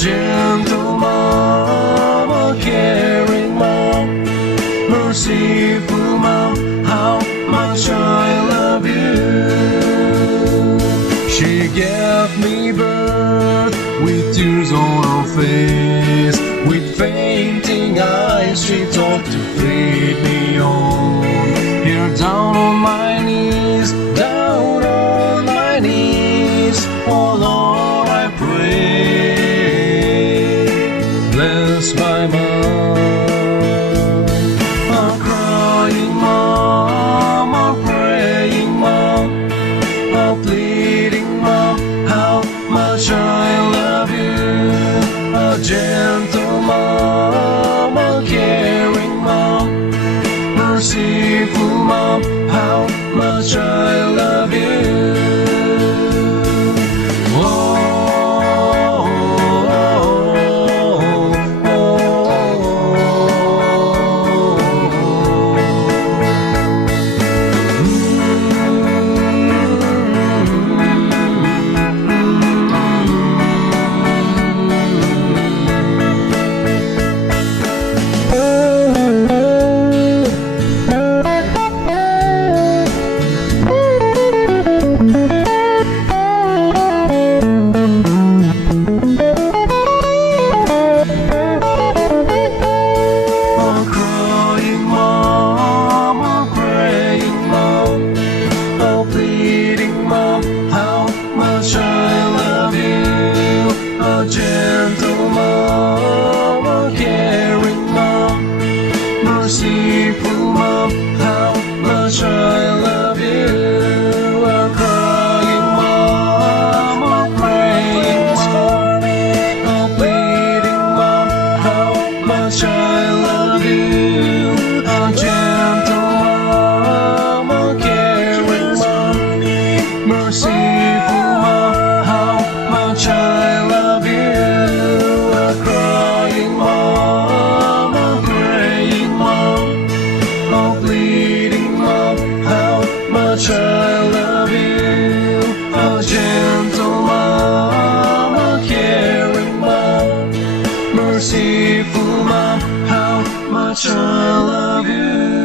gentle mom, a caring mom, merciful mom, how much I love you. She gave me birth with tears on her face, with fainting eyes she taught to feed me on. Here down on my knees, down on my knees, oh Lord I pray, bless my mom, a crying mom, a praying mom, a pleading mom, how much I love you. A gentle mom, a caring mom, merciful mom, how much I love you. Gentle mom, a caring mom, merciful mom, how much I love you. A crying mom, a praying mom, a pleading mom, how much I love you. A gentle mom, a caring mom, merciful mom, how much I love you. I love you, a gentle mom, a caring mom, merciful mom, how much I love you.